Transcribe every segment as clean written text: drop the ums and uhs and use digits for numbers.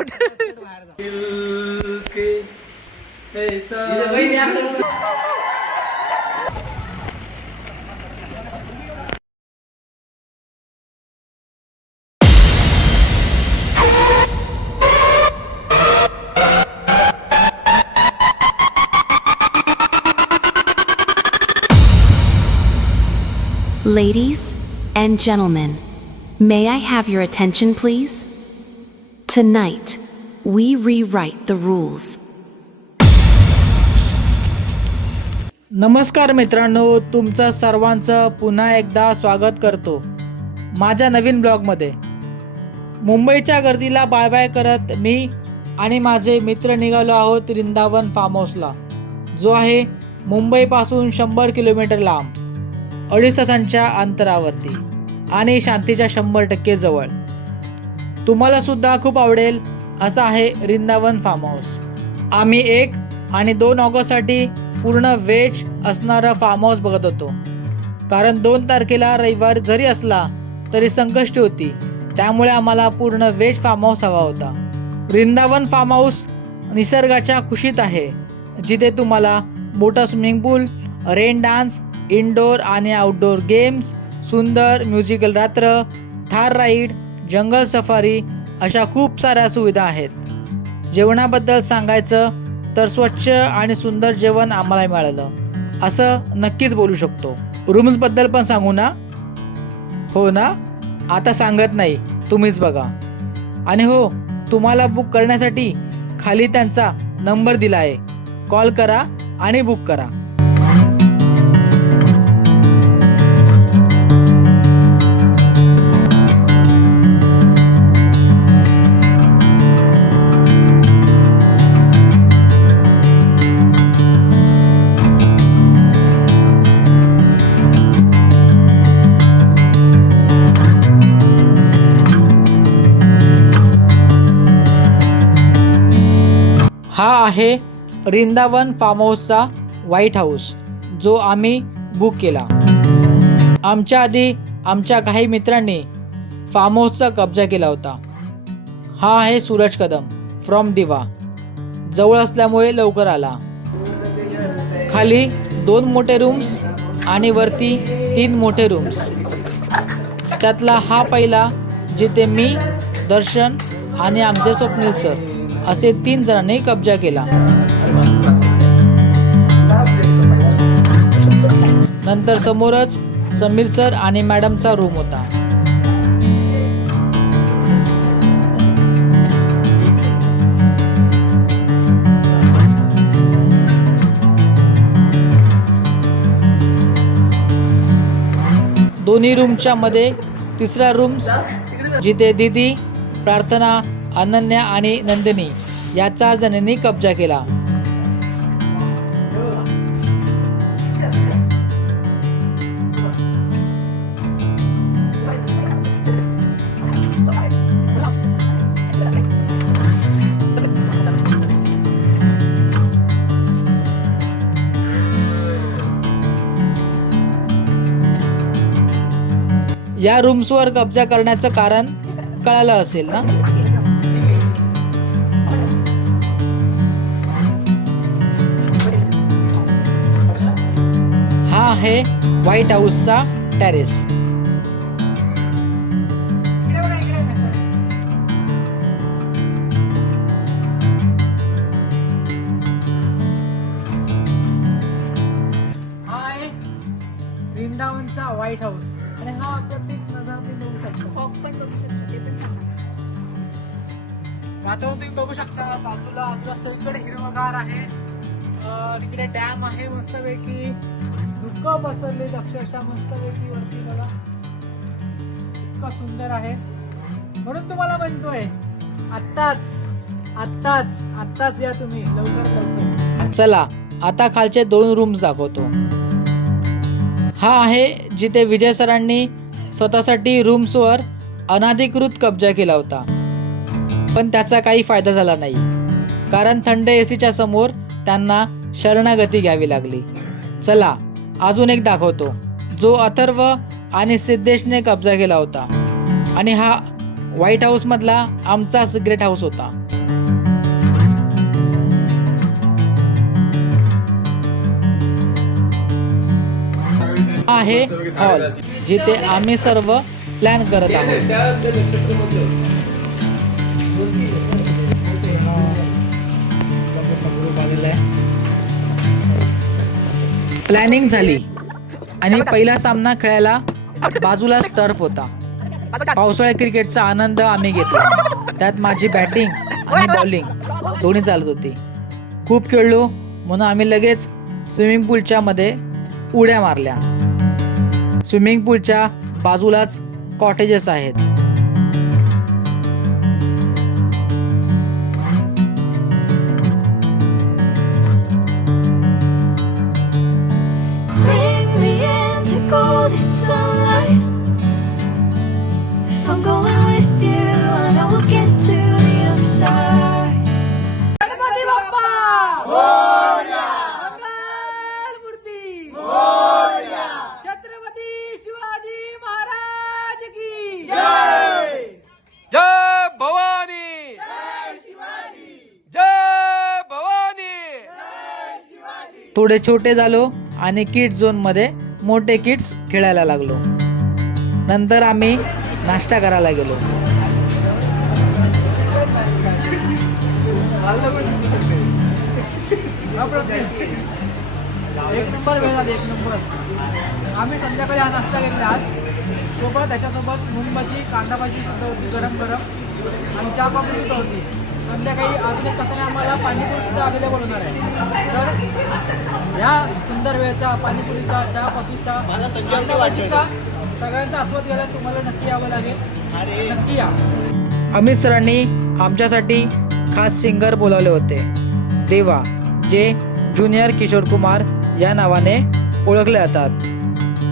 Out. Ladies and gentlemen, may I have your attention please? Tonight, we rewrite the rules. नमस्कार मित्रांनो, तुमचं सर्वांचं पुन्हा एकदा स्वागत करतो माझ्या नवीन ब्लॉगमध्ये. मुंबईच्या गर्दीला बाय बाय करत मी आणि माझे मित्र निघालो आहोत वृंदावन फार्म हाऊसला, जो आहे मुंबईपासून 100 किलोमीटर लांब, 2.5 तासांच्या अंतरावरती आणि शांतीच्या 100% जवळ. तुम्हाला सुद्धा खूप आवडेल असं आहे वृंदावन फार्म हाऊस. आम्ही 1 आणि 2 ऑगस्टसाठी पूर्ण व्हेज असणारं फार्म हाऊस बघत होतो, कारण 2 तारखेला रविवार जरी असला तरी संकष्टी होती, त्यामुळे आम्हाला पूर्ण व्हेज फार्म हाऊस हवा होता. वृंदावन फार्म हाऊस निसर्गाच्या खुशीत आहे, जिथे तुम्हाला मोठा स्विमिंग पूल, रेन डान्स, इनडोर आणि आउटडोर गेम्स, सुंदर म्युझिकल रात्र, थार राईड, जंगल सफारी अशा खूप साऱ्या सुविधा आहेत. जेवणाबद्दल सांगायचं तर स्वच्छ आणि सुंदर जेवण आम्हाला मिळालं असं नक्कीच बोलू शकतो. रूम्सबद्दल पण सांगू ना? हो ना, आता सांगत नाही, तुम्हीच बघा. आणि हो, तुम्हाला बुक करण्यासाठी खाली त्यांचा नंबर दिला आहे, कॉल करा आणि बुक करा. हा आहे वृंदावन फार्म हाऊसचा व्हाईट हाऊस, जो आम्ही बुक केला. आमच्या आधी आमच्या काही मित्रांनी फार्म हाऊसचा कब्जा केला होता. हा आहे सूरज कदम फ्रॉम दिवा, जवळ असल्यामुळे लवकर आला. खाली 2 मोठे रूम्स आणि वरती 3 मोठे रूम्स. त्यातला हा पहिला, जिथे मी, दर्शन आणि आमचे स्वप्नील सर असे 3 जणांनी कब्जा केला. नंतर समोरच समीर सर आणि मॅडमचा रूम होता. दोन्ही रूमच्या मध्ये तिसरा रूम्स, जिथे दीदी, प्रार्थना, अनन्या आणि नंदिनी या 4 जणांनी कब्जा केला. या रूम्सवर कब्जा करण्याचं कारण कळालं असेल ना? हा आहे व्हाईट हाऊसचा टेरेस. हा आहे वृंदावनचा व्हाईट हाऊस. आणि हा अप्रतिम नजारा तुम्ही बघू शकता. फॉग पण बघू शकता, ते पण सांगा. वातावरण तुम्ही बघू शकता. बाजूला आपला सगळीकडे हिरवगार आहे. तिकडे डॅम आहे मस्तपैकी. धुकं पसरलेत अक्षरशः मस्तपैकी वरती बघा. इतकं सुंदर आहे. म्हणून तुम्हाला म्हणतोय, आत्ताच या तुम्ही, लवकर. चला आता खालचे 2 रूम्स दाखवतो. हा आहे जिथे विजय सरांनी स्वतःसाठी रूम्सवर अनधिकृत कब्जा केला होता, पण त्याचा काही फायदा झाला नाही, कारण थंड एसीच्या समोर त्यांना शरणागती घ्यावी लागली. चला अजून एक दाखवतो, जो अथर्व आणि सिद्धेशने कब्जा केला होता. आणि हा व्हाईट हाऊस मधला आमचा सिक्रेट हाऊस होता. आहे हॉल जिथे आम्ही सर्व प्लॅन करत आहोत. प्लॅनिंग झाली आणि पहिला सामना खेळायला बाजूलाच टर्फ होता. पावसाळ्या क्रिकेटचा आनंद आम्ही घेतला. त्यात माझी बॅटिंग आणि बॉलिंग दोन्ही चालत होती. खूप खेळलो म्हणून आम्ही लगेच स्विमिंग पूलच्या मध्ये उड्या मारल्या. स्विमिंग पूलच्या बाजूलाच कॉटेजेस आहेत. Bring me into golden sunlight. If I'm going with you, I know we'll get to the other side. Ganpati Bappa Morya, मंगल मूर्ती मोरया, छत्रपती शिवाजी महाराज की जय. जय भवानी, जय शिवाजी, जय भवानी. थोडे छोटे झालो आणि किड्स झोन मध्ये मोठे किड्स खेळायला लागलो. नंतर आम्ही नाश्ता करायला गेलो. एक नंबर वेळ झाली, एक नंबर. आम्ही संध्याकाळी हा नाश्ता घेतला आज. सोबत त्याच्यासोबत मुंबाची कांदा भाजी सुद्धा होती गरम गरम आणि चहा कॉफी सुद्धा होती. संध्याकाळी अजून एक तासाने आम्हाला पाणीपुरी सुद्धा अवेलेबल होणार आहे. तर ह्या सुंदर वेळेचा पाणीपुरीचा, चहा कॉफीचा, कांदा भाजीचा सगळ्यांचा आस्वाद घ्यायला तुम्हाला नक्की यावं लागेल. नक्की या. अमित सरांनी आमच्यासाठी खास सिंगर बोलावले होते, देवा, जे ज्युनियर किशोर कुमार या नावाने ओळखले जातात.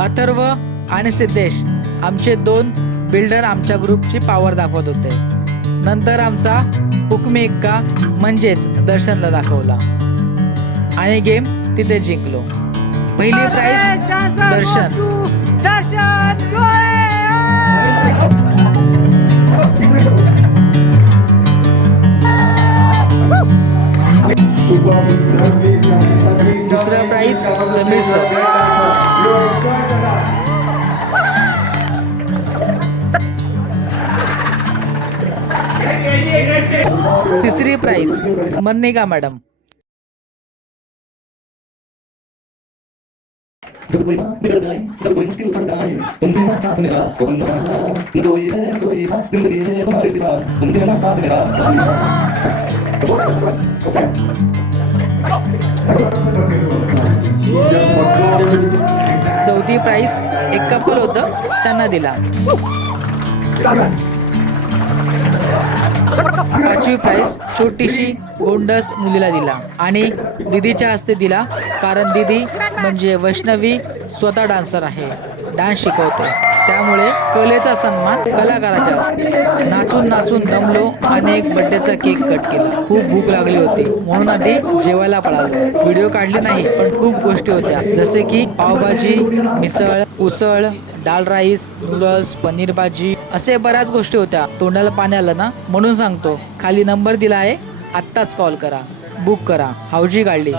अथर्व आणि सिद्धेश आमचे 2 बिल्डर आमच्या ग्रुपची पॉवर दाखवत होते. नंतर आमचा हुकमी एक्का म्हणजेच दर्शनला दाखवला आणि गेम तिथे जिंकलो. पहिली प्राइज दर्शन. दुसरा प्राइज समीर सर. तिसरी प्राइज स्मरणिका मॅडम. चौथी प्राइज एक कपल होतं त्यांना दिला. पाचवी प्राइज छोटीशी गोंडस मुलीला दिला आणि दीदीच्या हस्ते दिला, कारण दीदी म्हणजे वैष्णवी स्वतः डान्सर आहे, डान्स शिकवते. त्यामुळे कलेचा सन्मान कलाकाराच्या असते. नाचून नाचून दमलो आणि एक बर्थडेचा केक कट केला. खूप भूक लागली होती म्हणून आधी जेवायला पळालो. व्हिडिओ काढले नाही पण खूप गोष्टी होत्या, जसे की पावभाजी, मिसळ, उसळ, दाल राईस, नूडल्स, पनीर भाजी, असे बऱ्याच गोष्टी होत्या. तोंडाला पाणी आलं ना म्हणून सांगतो, खाली नंबर दिला आहे, आत्ताच कॉल करा, बुक करा. हावजी काढली.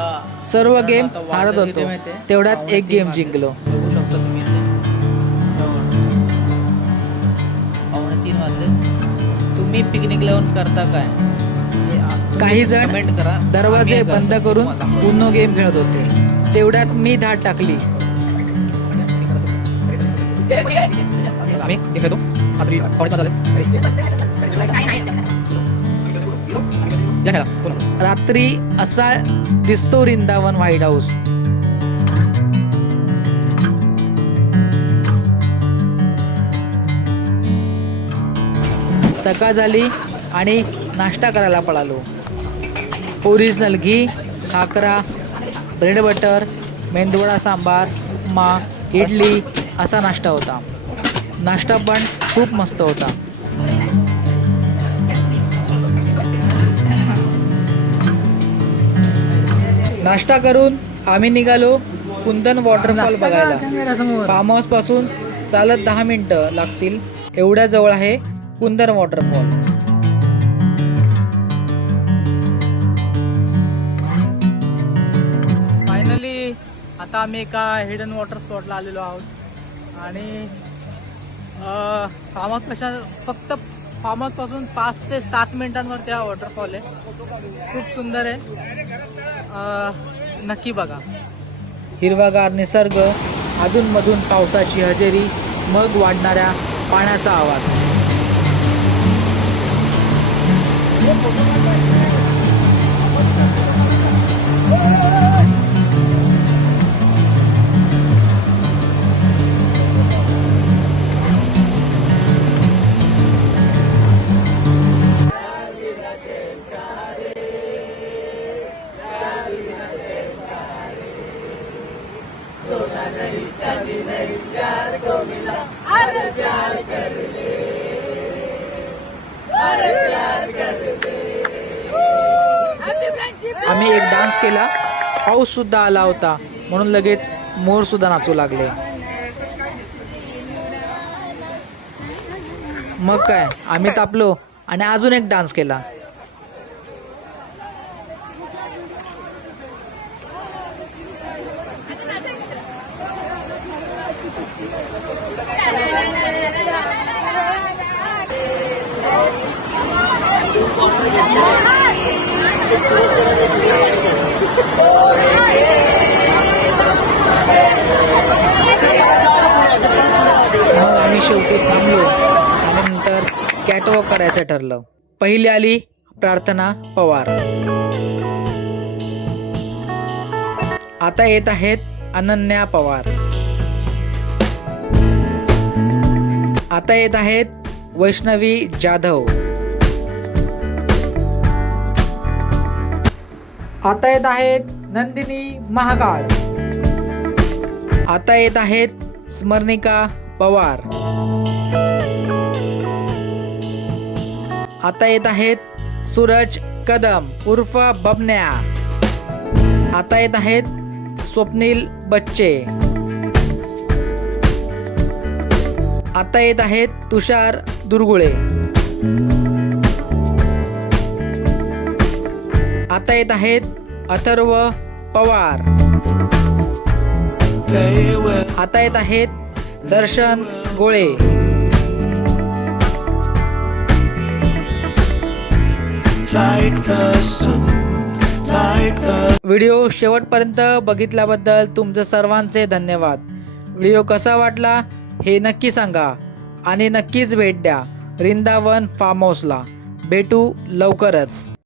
सर्व गेम हारत होतो, तेवढ्यात एक गेम जिंकलो. बघू शकता तुम्ही इथे 3:15 वाजले. तुम्ही पिकनिक लावून करता काय? काही जण कमेंट करा. दरवाजे आम्ही बंद करतो करून तुम्हाला. पूर्ण गेम खेळत होते. तेवढ्यात मी धाड टाकली. आम्ही हे खेळतो. आता तुम्ही 5:15 झाले. या खेळा. पुन्हा. रात्री असा दिसतो वृंदावन व्हाईट हाऊस. सकाळ झाली आणि नाश्ता करायला पळालो. ओरिजिनल घी, खाकरा, ब्रेड बटर, मेंदूवडा सांबार, उपमा, इडली असा नाश्ता होता. नाश्ता पण खूप मस्त होता. नाश्ता करून आम्ही निघालो कुंदन वॉटरफॉल बघायला. फार्म हाऊस पासून चालत 10 मिनिटं लागतील एवढ्या जवळ आहे कुंदन वॉटरफॉल. फायनली आता आम्ही एका हिडन वॉटर स्पॉटला आलेलो आहोत आणि फार्म हाऊस फक्त फार्म हाऊस पासून 5 ते 7 मिनिटांवरती हा वॉटरफॉल आहे. खूप सुंदर आहे. नक्की बघा. हिरवागार निसर्ग, अधूनमधून पावसाची हजेरी, मग वाढणाऱ्या पाण्याचा आवाज. आम्ही एक डान्स केला. पाऊस सुद्धा आला होता म्हणून लगेच मोर सुद्धा नाचू लागले. मग काय, आम्ही तापलो आणि अजून एक डान्स केला. मग आम्ही शेवटी थांबलो आणि नंतर कॅटवॉक करायचं ठरलं. पहिली आली प्रार्थना पवार. आता येत आहेत अनन्या पवार. आता येत आहेत वैष्णवी जाधव. आता येत आहेत नंदिनी महागाळ. आता येत आहेत स्मरणिका पवार. आता येत आहेत सूरज कदम उर्फ बबन्या. आता येत आहेत स्वप्नील बच्चे. आता येत आहेत तुषार दुर्गुळे. आता येत आहेत अथर्व पवार. आता येत आहेत दर्शन गोळे. व्हिडिओ शेवटपर्यंत बघितल्याबद्दल तुमचं सर्वांचे धन्यवाद. व्हिडिओ कसा वाटला हे नक्की सांगा आणि नक्कीच भेट द्या वृंदावन फार्म हाऊसला. भेटू लवकरच.